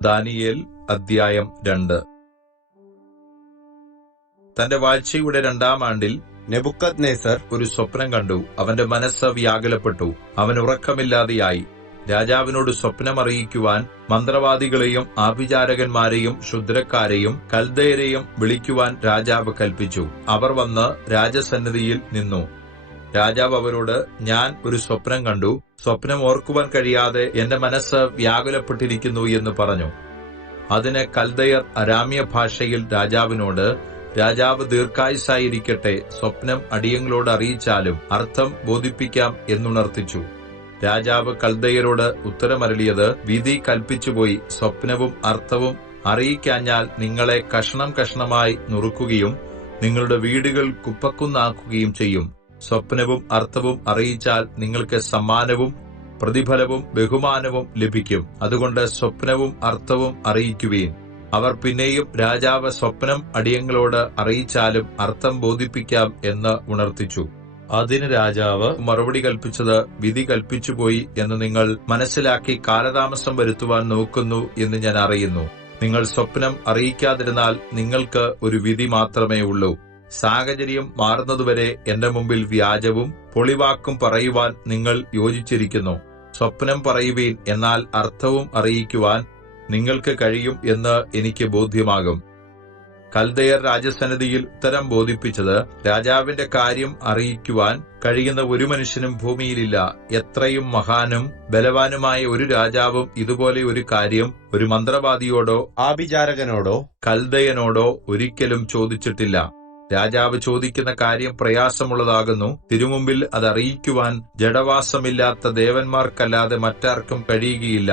Daniel അദ്ധ്യായം 2. തന്റെ വാഴ്ചയുടെ 2-ാം ആണ്ടിൽ നെബൂഖദ്നേസർ ഒരു സ്വപ്നം കണ്ടു. അവന്റെ മനസ്സ് വ്യാകുലപ്പെട്ടു. അവൻ ഉറക്കമില്ലാതെയായി. രാജാവിനോട് സ്വപ്നം അറിയിക്കുവാൻ മന്ത്രവാദികളെയും ആഭിചാരകന്മാരെയും ക്ഷുദ്രക്കാരെയും കൽദയരെയും വിളിക്കുവാൻ രാജാവ് കൽപ്പിച്ചു. അവർ വന്ന് രാജസന്നിധിയിൽ നിന്നു. രാജാവ് അവരോട്, ഞാൻ ഒരു സ്വപ്നം കണ്ടു. സ്വപ്നം ഓർക്കുവാൻ കഴിയാതെ എന്റെ മനസ്സ് വ്യാകുലപ്പെട്ടിരിക്കുന്നു എന്ന് പറഞ്ഞു. അതിന് കൽദയർ അരാമ്യ ഭാഷയിൽ രാജാവിനോട്, രാജാവ് ദീർഘായുസ്സായിരിക്കട്ടെ, സ്വപ്നം അടിയങ്ങളോട് അറിയിച്ചാലും അർത്ഥം ബോധിപ്പിക്കാം എന്നുണർത്തിച്ചു. രാജാവ് കൽദയരോട് ഉത്തരമരുളിയത്, വിധി കൽപ്പിച്ചുപോയി. സ്വപ്നവും അർത്ഥവും അറിയിക്കാഞ്ഞാൽ നിങ്ങളെ കഷണം കഷണമായി നുറുക്കുകയും നിങ്ങളുടെ വീടുകൾ കുപ്പക്കുന്നാക്കുകയും ചെയ്യും. സ്വപ്നവും അർത്ഥവും അറിയിച്ചാൽ നിങ്ങൾക്ക് സമ്മാനവും പ്രതിഫലവും ബഹുമാനവും ലഭിക്കും. അതുകൊണ്ട് സ്വപ്നവും അർത്ഥവും അറിയിക്കുവീൻ. അവർ പിന്നെയും, രാജാവ് സ്വപ്നം അടിയങ്ങളോട് അറിയിച്ചാലും അർത്ഥം ബോധിപ്പിക്കാം എന്ന് ഉണർത്തിച്ചു. അതിന് രാജാവ് മറുപടി കൽപ്പിച്ചത്, വിധി കൽപ്പിച്ചുപോയി എന്ന് നിങ്ങൾ മനസ്സിലാക്കി കാലതാമസം വരുത്തുവാൻ നോക്കുന്നു എന്ന് ഞാൻ അറിയുന്നു. നിങ്ങൾ സ്വപ്നം അറിയിക്കാതിരുന്നാൽ നിങ്ങൾക്ക് ഒരു വിധി മാത്രമേ ഉള്ളൂ. സാഹചര്യം മാറുന്നതുവരെ എന്റെ മുമ്പിൽ വ്യാജവും പൊളിവാക്കും പറയുവാൻ നിങ്ങൾ യോജിച്ചിരിക്കുന്നു. സ്വപ്നം പറയുവീൻ, എന്നാൽ അർത്ഥവും അറിയിക്കുവാൻ നിങ്ങൾക്ക് കഴിയും എന്ന് എനിക്ക് ബോധ്യമാകും. കൽദയർ രാജസന്നിധിയിൽ ഉത്തരം ബോധിപ്പിച്ചത്, രാജാവിന്റെ കാര്യം അറിയിക്കുവാൻ കഴിയുന്ന ഒരു മനുഷ്യനും ഭൂമിയിലില്ല. എത്രയും മഹാനും ബലവാനുമായ ഒരു രാജാവും ഇതുപോലെ ഒരു കാര്യം ഒരു മന്ത്രവാദിയോടോ ആഭിചാരകനോടോ കൽദയനോടോ ഒരിക്കലും ചോദിച്ചിട്ടില്ല. രാജാവ് ചോദിക്കുന്ന കാര്യം പ്രയാസമുള്ളതാകുന്നു. തിരുമുമ്പിൽ അത് അറിയിക്കുവാൻ ജഡവാസമില്ലാത്ത ദേവന്മാർക്കല്ലാതെ മറ്റാർക്കും കഴിയുകയില്ല.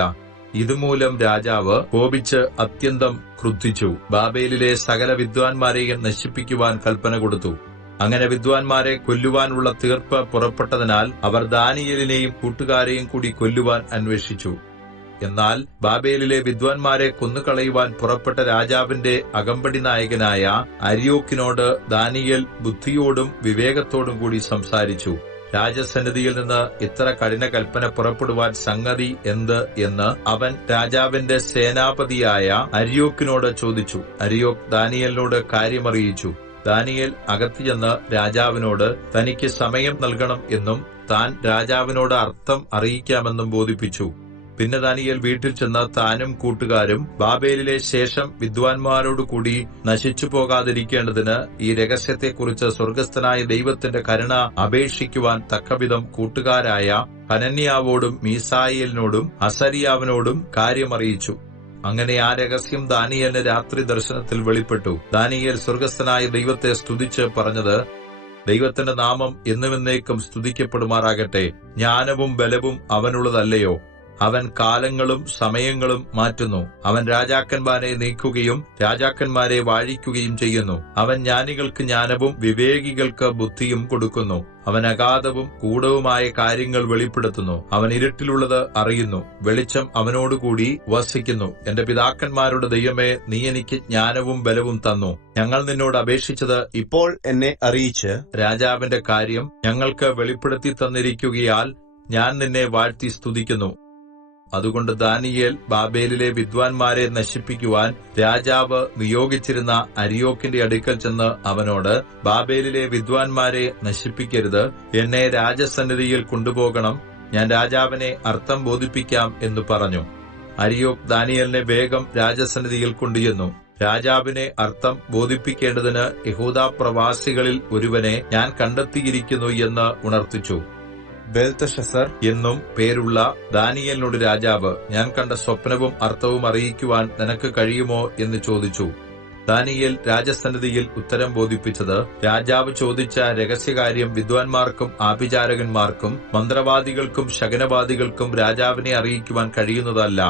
ഇതുമൂലം രാജാവ് കോപിച്ച് അത്യന്തം ക്രുദ്ധിച്ചു. ബാബേലിലെ സകല വിദ്വാൻമാരെയും നശിപ്പിക്കുവാൻ കൽപ്പന കൊടുത്തു. അങ്ങനെ വിദ്വാൻമാരെ കൊല്ലുവാനുള്ള തീർപ്പ് പുറപ്പെട്ടതിനാൽ അവർ ദാനിയേലിനെയും കൂട്ടുകാരെയും കൂടി കൊല്ലുവാൻ അന്വേഷിച്ചു. എന്നാൽ ബാബേലിലെ വിദ്വാൻമാരെ കൊന്നുകളയുവാൻ പുറപ്പെട്ട രാജാവിന്റെ അകമ്പടി നായകനായ അര്യോക്കിനോട് ദാനിയേൽ ബുദ്ധിയോടും വിവേകത്തോടും കൂടി സംസാരിച്ചു. രാജസന്നിധിയിൽ നിന്ന് ഇത്ര കഠിന കൽപ്പന പുറപ്പെടുവാൻ സംഗതി എന്ത് എന്ന് അവൻ രാജാവിന്റെ സേനാപതിയായ അര്യോക്കിനോട് ചോദിച്ചു. അര്യോക്ക് ദാനിയേലിനോട് കാര്യമറിയിച്ചു. ദാനിയേൽ അകത്ത് ചെന്ന് രാജാവിനോട് തനിക്ക് സമയം നൽകണം എന്നും താൻ രാജാവിനോട് അർത്ഥം അറിയിക്കാമെന്നും ബോധിപ്പിച്ചു. പിന്നെ ദാനിയേൽ വീട്ടിൽ ചെന്ന് താനും കൂട്ടുകാരും ബാബേലിലെ ശേഷം വിദ്വാൻമാരോടുകൂടി നശിച്ചു പോകാതിരിക്കേണ്ടതിന് ഈ രഹസ്യത്തെക്കുറിച്ച് സ്വർഗ്ഗസ്ഥനായ ദൈവത്തിന്റെ കരുണ അപേക്ഷിക്കുവാൻ തക്കവിധം കൂട്ടുകാരായ ഹനന്യാവോടും മീസായേലിനോടും അസരിയാവിനോടും കാര്യമറിയിച്ചു. അങ്ങനെ ആ രഹസ്യം ദാനിയേലിന് രാത്രി ദർശനത്തിൽ വെളിപ്പെട്ടു. ദാനിയേൽ സ്വർഗ്ഗസ്ഥനായ ദൈവത്തെ സ്തുതിച്ച് പറഞ്ഞത്, ദൈവത്തിന്റെ നാമം എന്നുമെന്നേക്കും സ്തുതിക്കപ്പെടുമാറാകട്ടെ. ജ്ഞാനവും ബലവും അവനുള്ളതല്ലയോ? അവൻ കാലങ്ങളും സമയങ്ങളും മാറ്റുന്നു. അവൻ രാജാക്കന്മാരെ നീക്കുകയും രാജാക്കന്മാരെ വാഴിക്കുകയും ചെയ്യുന്നു. അവൻ ജ്ഞാനികൾക്ക് ജ്ഞാനവും വിവേകികൾക്ക് ബുദ്ധിയും കൊടുക്കുന്നു. അവൻ അഗാധവും ഗൂഢവുമായ കാര്യങ്ങൾ വെളിപ്പെടുത്തുന്നു. അവൻ ഇരുട്ടിലുള്ളത് അറിയുന്നു. വെളിച്ചം അവനോടുകൂടി വസിക്കുന്നു. എന്റെ പിതാക്കന്മാരുടെ ദൈവമേ, നീ എനിക്ക് ജ്ഞാനവും ബലവും തന്നു. ഞങ്ങൾ നിന്നോട് അപേക്ഷിച്ചത് ഇപ്പോൾ എന്നെ അറിയിച്ച് രാജാവിന്റെ കാര്യം ഞങ്ങൾക്ക് വെളിപ്പെടുത്തി തന്നിരിക്കുകയാൽ ഞാൻ നിന്നെ വാഴ്ത്തി സ്തുതിക്കുന്നു. അതുകൊണ്ട് ദാനിയേൽ ബാബേലിലെ വിദ്വാൻമാരെ നശിപ്പിക്കുവാൻ രാജാവ് നിയോഗിച്ചിരുന്ന അര്യോക്കിന്റെ അടുക്കൽ ചെന്ന് അവനോട്, ബാബേലിലെ വിദ്വാൻമാരെ നശിപ്പിക്കരുത്, എന്നെ രാജസന്നിധിയിൽ കൊണ്ടുപോകണം, ഞാൻ രാജാവിനെ അർത്ഥം ബോധിപ്പിക്കാം എന്ന് പറഞ്ഞു. അര്യോക്ക് ദാനിയേലിനെ വേഗം രാജസന്നിധിയിൽ കൊണ്ടുചെന്നു. രാജാവിനെ അർത്ഥം ബോധിപ്പിക്കേണ്ടതിന് യഹൂദാ പ്രവാസികളിൽ ഒരുവനെ ഞാൻ കണ്ടെത്തിയിരിക്കുന്നു എന്ന് ഉണർത്തിച്ചു. ബെൽതശസ്സർ എന്നും പേരുള്ള ദാനിയേലിനോട് രാജാവ്, ഞാൻ കണ്ട സ്വപ്നവും അർത്ഥവും അറിയിക്കുവാൻ നിനക്ക് കഴിയുമോ എന്ന് ചോദിച്ചു. ദാനിയേൽ രാജസന്നിധിയിൽ ഉത്തരം ബോധിപ്പിച്ചത്, രാജാവ് ചോദിച്ച രഹസ്യകാര്യം വിദ്വാൻമാർക്കും ആഭിചാരകന്മാർക്കും മന്ത്രവാദികൾക്കും ശകുനവാദികൾക്കും രാജാവിനെ അറിയിക്കുവാൻ കഴിയുന്നതല്ല.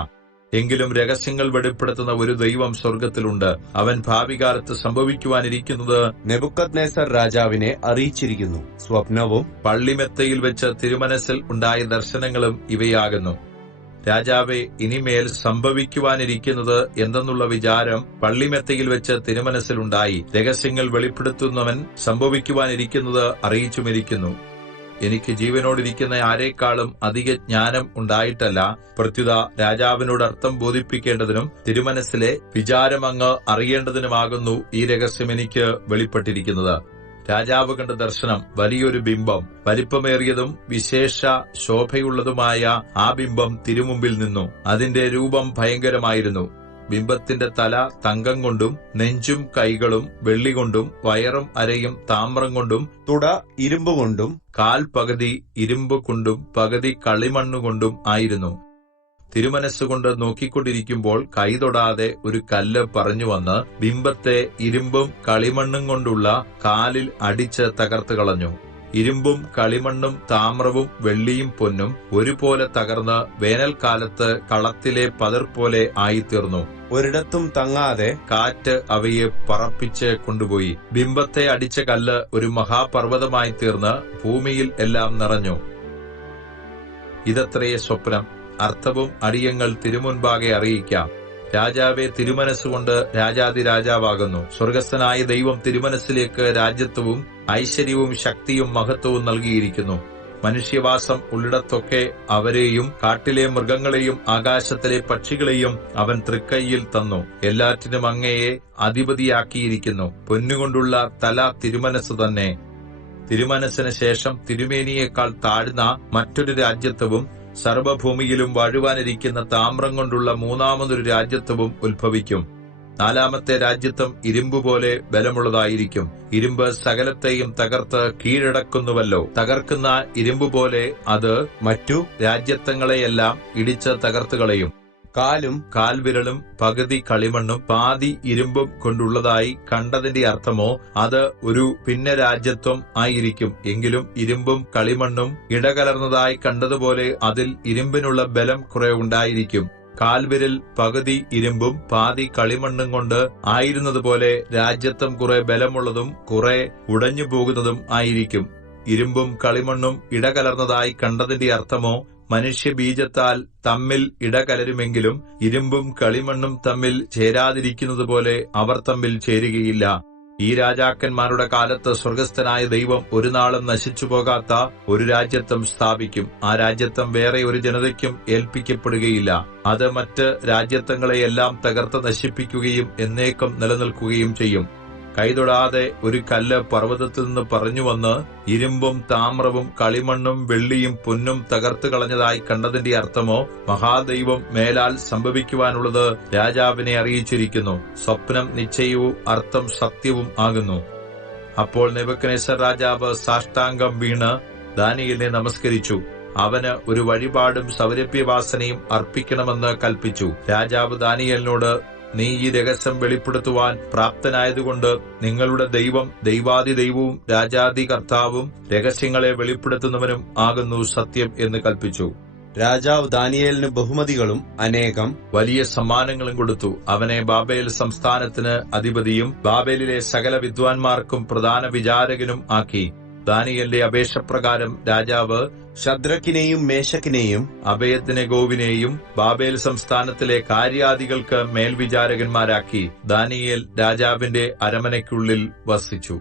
എങ്കിലും രഹസ്യങ്ങൾ വെളിപ്പെടുത്തുന്ന ഒരു ദൈവം സ്വർഗ്ഗത്തിലുണ്ട്. അവൻ ഭാവികാലത്ത് സംഭവിക്കുവാനിരിക്കുന്നത് നെബൂഖദ്നേസർ രാജാവിനെ അറിയിച്ചിരിക്കുന്നു. സ്വപ്നവും പള്ളിമെത്തയിൽ വെച്ച് തിരുമനസ്സിൽ ഉണ്ടായ ദർശനങ്ങളും ഇവയാകുന്നു. രാജാവേ, ഇനിമേൽ സംഭവിക്കുവാനിരിക്കുന്നത് എന്തെന്നുള്ള വിചാരം പള്ളിമെത്തയിൽ വെച്ച് തിരുമനസ്സിലുണ്ടായി. രഹസ്യങ്ങൾ വെളിപ്പെടുത്തുന്നവൻ സംഭവിക്കുവാനിരിക്കുന്നത് അറിയിച്ചുമിരിക്കുന്നു. എനിക്ക് ജീവനോടിരിക്കുന്ന ആരെക്കാളും അധിക ജ്ഞാനം ഉണ്ടായിട്ടല്ല, പ്രത്യുത രാജാവിനോട് അർത്ഥം ബോധിപ്പിക്കേണ്ടതിനും തിരുമനസ്സിലെ വിചാരം അങ്ങ് അറിയേണ്ടതിനുമാകുന്നു ഈ രഹസ്യം എനിക്ക് വെളിപ്പെട്ടിരിക്കുന്നത്. രാജാവ് കണ്ട ദർശനം വലിയൊരു ബിംബം, വലിപ്പമേറിയതും വിശേഷ ശോഭയുള്ളതുമായ ആ ബിംബം തിരുമുമ്പിൽ നിന്നു. അതിന്റെ രൂപം ഭയങ്കരമായിരുന്നു. ബിംബത്തിന്റെ തല തങ്കം കൊണ്ടും നെഞ്ചും കൈകളും വെള്ളികൊണ്ടും വയറും അരയും താമ്രം കൊണ്ടും തുട ഇരുമ്പുകൊണ്ടും കാൽ പകുതി ഇരുമ്പ് കൊണ്ടും പകുതി കളിമണ്ണുകൊണ്ടും ആയിരുന്നു. തിരുമനസ്സുകൊണ്ട് നോക്കിക്കൊണ്ടിരിക്കുമ്പോൾ കൈതൊടാതെ ഒരു കല്ല് പറഞ്ഞുവന്ന് ബിംബത്തെ ഇരുമ്പും കളിമണ്ണും കൊണ്ടുള്ള കാലിൽ അടിച്ച് തകർത്ത് കളഞ്ഞു. ഇരുമ്പും കളിമണ്ണും താമ്രവും വെള്ളിയും പൊന്നും ഒരുപോലെ തകർന്ന് വേനൽക്കാലത്ത് കളത്തിലെ പതിർ പോലെ ആയിത്തീർന്നു. ഒരിടത്തും തങ്ങാതെ കാറ്റ് അവയെ പറപ്പിച്ച് കൊണ്ടുപോയി. ബിംബത്തെ അടിച്ച കല്ല് ഒരു മഹാപർവ്വതമായി തീർന്ന് ഭൂമിയിൽ എല്ലാം നിറഞ്ഞു. ഇതത്രേ സ്വപ്നം. അർത്ഥവും അടിയങ്ങൾ തിരുമുൻപാകെ അറിയിക്കാം. രാജാവെ, തിരുമനസ്സുകൊണ്ട് രാജാതിരാജാവാകുന്നു. സ്വർഗസ്ഥനായ ദൈവം തിരുമനസ്സിലേക്ക് രാജ്യത്വവും ഐശ്വര്യവും ശക്തിയും മഹത്വവും നൽകിയിരിക്കുന്നു. മനുഷ്യവാസം ഉള്ളിടത്തൊക്കെ അവരെയും കാട്ടിലെ മൃഗങ്ങളെയും ആകാശത്തിലെ പക്ഷികളെയും അവൻ തൃക്കൈയിൽ തന്നു. എല്ലാറ്റിനും അങ്ങയെ അധിപതിയാക്കിയിരിക്കുന്നു. പൊന്നുകൊണ്ടുള്ള തല തിരുമനസ്സ് തന്നെ. തിരുമനസ്സിന് ശേഷം തിരുമേനിയേക്കാൾ താഴ്ന്ന മറ്റൊരു രാജ്യത്വവും സർവ്വഭൂമിയിലും വാഴുവാനിരിക്കുന്ന താമ്രം കൊണ്ടുള്ള മൂന്നാമതൊരു രാജ്യത്വവും ഉത്ഭവിക്കും. നാലാമത്തെ രാജ്യത്വം ഇരുമ്പുപോലെ ബലമുള്ളതായിരിക്കും. ഇരുമ്പ് സകലത്തെയും തകർത്ത് കീഴടക്കുന്നുവല്ലോ. തകർക്കുന്ന ഇരുമ്പുപോലെ അത് മറ്റു രാജ്യത്വങ്ങളെയെല്ലാം ഇടിച്ച് തകർത്തുകളയും. കാലും കാൽവിരലും പകുതി കളിമണ്ണും പാതി ഇരുമ്പും കൊണ്ടുള്ളതായി കണ്ടതിന്റെ അർത്ഥമോ അത് ഒരു ഭിന്ന രാജ്യത്വം ആയിരിക്കും. എങ്കിലും ഇരുമ്പും കളിമണ്ണും ഇടകലർന്നതായി കണ്ടതുപോലെ അതിൽ ഇരുമ്പിനുള്ള ബലം കുറെ ഉണ്ടായിരിക്കും. കാൽവിരൽ പകുതി ഇരുമ്പും പാതി കളിമണ്ണും കൊണ്ട് ആയിരുന്നതുപോലെ രാജ്യത്വം കുറെ ബലമുള്ളതും കുറെ ഉടഞ്ഞു പോകുന്നതും ആയിരിക്കും. ഇരുമ്പും കളിമണ്ണും ഇടകലർന്നതായി കണ്ടതിന്റെ അർത്ഥമോ മനുഷ്യബീജത്താൽ തമ്മിൽ ഇടകലരുമെങ്കിലും ഇരുമ്പും കളിമണ്ണും തമ്മിൽ ചേരാതിരിക്കുന്നതുപോലെ അവർ തമ്മിൽ ചേരുകയില്ല. ഈ രാജാക്കന്മാരുടെ കാലത്ത് സ്വർഗസ്ഥനായ ദൈവം ഒരു നാളും നശിച്ചുപോകാത്ത ഒരു രാജ്യത്വം സ്ഥാപിക്കും. ആ രാജ്യത്വം വേറെ ഒരു ജനതയ്ക്കും ഏൽപ്പിക്കപ്പെടുകയില്ല. അത് മറ്റ് രാജ്യത്വങ്ങളെയെല്ലാം തകർത്ത് നശിപ്പിക്കുകയും എന്നേക്കും നിലനിൽക്കുകയും ചെയ്യും. കൈതൊടാതെ ഒരു കല്ല് പർവ്വതത്തിൽ നിന്ന് പറഞ്ഞുവന്ന് ഇരുമ്പും താമ്രവും കളിമണ്ണും വെള്ളിയും പൊന്നും തകർത്തു കളഞ്ഞതായി കണ്ടതിന്റെ അർത്ഥമോ മഹാദൈവം മേലാൽ സംഭവിക്കുവാനുള്ളത് രാജാവിനെ അറിയിച്ചിരിക്കുന്നു. സ്വപ്നം നിശ്ചയവും അർത്ഥം സത്യവും ആകുന്നു. അപ്പോൾ നെബൂഖദ്നേസർ രാജാവ് സാഷ്ടാംഗം വീണ് ദാനിയേലിനെ നമസ്കരിച്ചു. അവന് ഒരു വഴിപാടും സൗരഭ്യവാസനയും അർപ്പിക്കണമെന്ന് കൽപ്പിച്ചു. രാജാവ് ദാനിയേലിനോട്, നീ ഈ രഹസ്യം വെളിപ്പെടുത്തുവാൻ പ്രാപ്തനായതുകൊണ്ട് നിങ്ങളുടെ ദൈവം ദൈവാദിദൈവവും രാജാതി കർത്താവും രഹസ്യങ്ങളെ വെളിപ്പെടുത്തുന്നവനും ആകുന്നു സത്യം എന്ന് കൽപ്പിച്ചു. രാജാവ് ദാനിയേലിന് ബഹുമതികളും അനേകം വലിയ സമ്മാനങ്ങളും കൊടുത്തു. അവനെ ബാബേൽ സംസ്ഥാനത്തിന് അധിപതിയും ബാബേലിലെ സകല വിദ്വാൻമാർക്കും പ്രധാന വിചാരകനും ആക്കി. ദാനിയേലിന്റെ അപേക്ഷപ്രകാരം രാജാവ് ശദ്രക്കിനെയും മേശക്കിനെയും അബേദ്നെഗോവിനെയും ബാബേൽ സംസ്ഥാനത്തിലെ കാര്യാദികൾക്ക് മേൽവിചാരകന്മാരാക്കി. ദാനിയേൽ രാജാവിന്റെ അരമനയ്ക്കുള്ളിൽ വസിച്ചു.